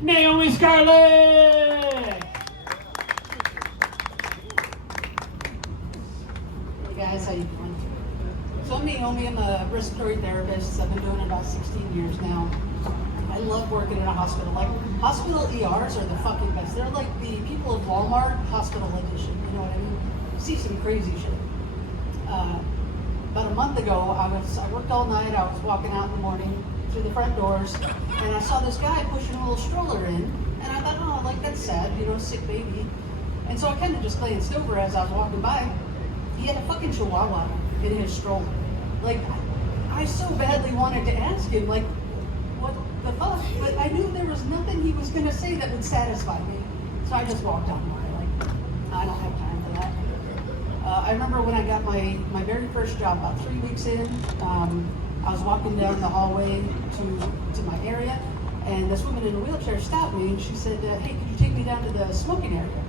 Naomi Scarlett! Hey guys, how you doing? So I'm Naomi, I'm a respiratory therapist. I've been doing it about 16 years now. I love working in a hospital. Like, hospital ERs are the fucking best. They're like the people of Walmart hospital edition, you know what I mean? You see some crazy shit. About a month ago, I worked all night, I was walking out in the morning through the front doors, and I saw this guy pushing a little stroller in, and I thought, oh, like, that's sad, you know, sick baby. And so I kind of just glanced over as I was walking by. He had a fucking chihuahua in his stroller. Like, I so badly wanted to ask him, like, what the fuck? But I knew there was nothing he was gonna say that would satisfy me. So I just walked on by, like, I don't have time for that. I remember when I got my very first job, about 3 weeks in, I was walking down the hallway to my area, and this woman in a wheelchair stopped me, and she said, hey, could you take me down to the smoking area?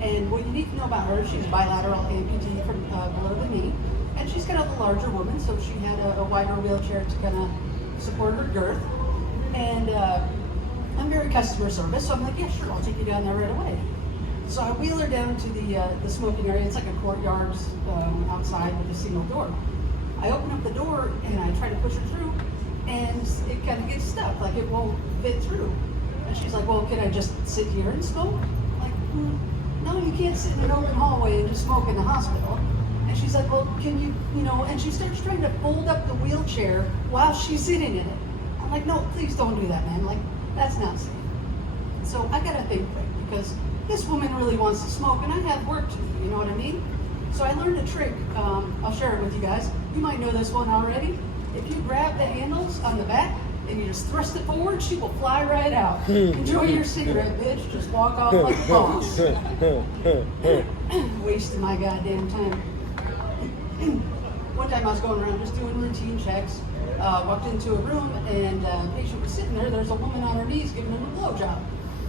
And what you need to know about her, she's bilateral amputee from below the knee, and she's kind of a larger woman, so she had a wider wheelchair to kind of support her girth. And I'm very customer service, so I'm like, yeah, sure, I'll take you down there right away. So I wheel her down to the smoking area. It's like a courtyard outside with a single door. I open up the door and I try to push her through, and it kind of gets stuck, like it won't fit through. And she's like, well, can I just sit here and smoke? I'm like, no, you can't sit in an open hallway and just smoke in the hospital. And she's like, well, can you, and she starts trying to fold up the wheelchair while she's sitting in it. I'm like, no, please don't do that, man. Like, that's not safe. So I gotta think quick, because this woman really wants to smoke, and I have work to do, you know what I mean? So I learned a trick, I'll share it with you guys. You might know this one already. If you grab the handles on the back and you just thrust it forward, she will fly right out. Enjoy your cigarette, bitch. Just walk off like a boss. Wasting my goddamn time. One time I was going around just doing routine checks, walked into a room, and a patient was sitting there. There's a woman on her knees giving him a blowjob.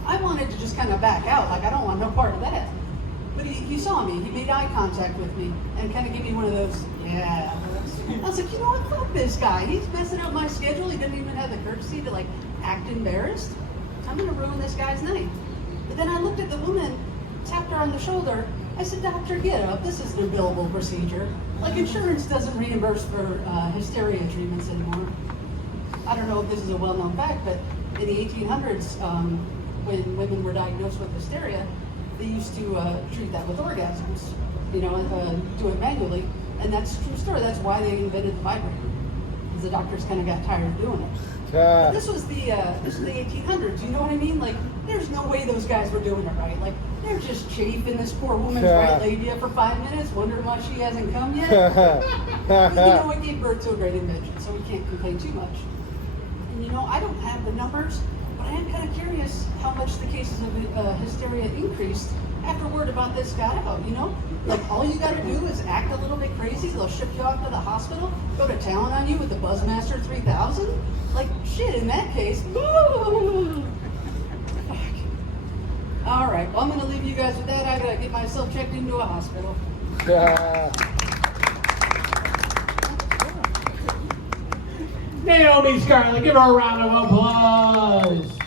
I wanted to just kind of back out, like I don't want no part of that. But he saw me, he made eye contact with me, and kind of gave me one of those, yeah. I was like, you know what, fuck this guy. He's messing up my schedule. He didn't even have the courtesy to like act embarrassed. I'm gonna ruin this guy's night. But then I looked at the woman, tapped her on the shoulder. I said, doctor, get up. This isn't a billable procedure. Like, insurance doesn't reimburse for hysteria treatments anymore. I don't know if this is a well-known fact, but in the 1800s, when women were diagnosed with hysteria, they used to treat that with orgasms, do it manually. And that's a true story. That's why they invented the vibrator, because the doctors kind of got tired of doing it. But this was the 1800s. You know what I mean? Like, there's no way those guys were doing it right. Like, they're just chafing this poor woman's right labia for 5 minutes, wondering why she hasn't come yet. But, it gave birth to a great invention, so we can't complain too much. And I don't have the numbers, but I am kind of curious how much the cases of hysteria increased after word about this got out, Like, all you gotta do is act a little bit crazy, they'll ship you off to the hospital, go to town on you with the Buzzmaster 3000. Like, shit, in that case, fuck. All right, well, I'm gonna leave you guys with that. I gotta get myself checked into a hospital. Naomi Scarlett, give her a round of applause.